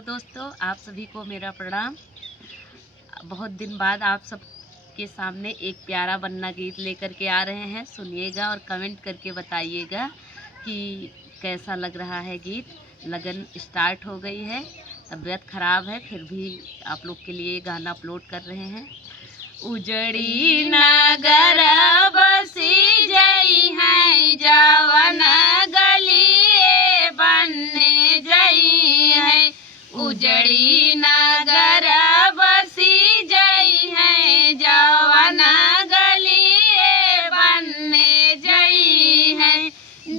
तो दोस्तों, आप सभी को मेरा प्रणाम। बहुत दिन बाद आप सब के सामने एक प्यारा बन्ना गीत लेकर के आ रहे हैं। सुनिएगा और कमेंट करके बताइएगा कि कैसा लग रहा है गीत। लगन स्टार्ट हो गई है, तबीयत ख़राब है, फिर भी आप लोग के लिए गाना अपलोड कर रहे हैं। उजड़ी नगर बसी जई है, जवन गलिए बनने जई है। उजड़ी नगर बसी जई है, जवन गलिए बनने जई है।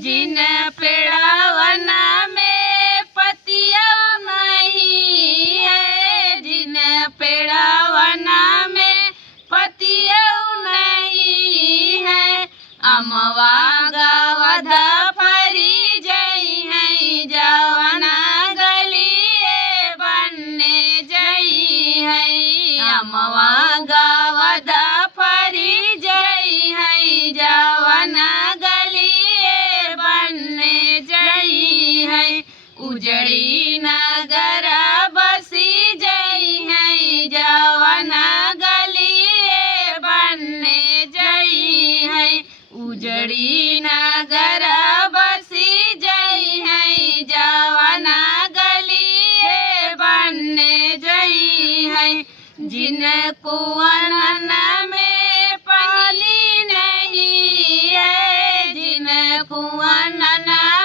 जिन पेड़ावन में पतिया नहीं है, जिन पेड़ावन में पतिया नहीं है। अमवा गवध फरी जई है, जवन गलिए बनने जई है। अमवा गवध फरी जई है, जवन गलिए बनने जई है। उजड़ी नगर बसी जई है, जवन गलिए बनने जई है। उजड़ी नगर बसी जई है, जवन गलिए बनने जई है। जिन कुआन में पानी नहीं है, जिन कुआन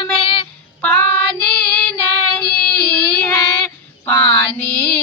में पानी नहीं है, पानी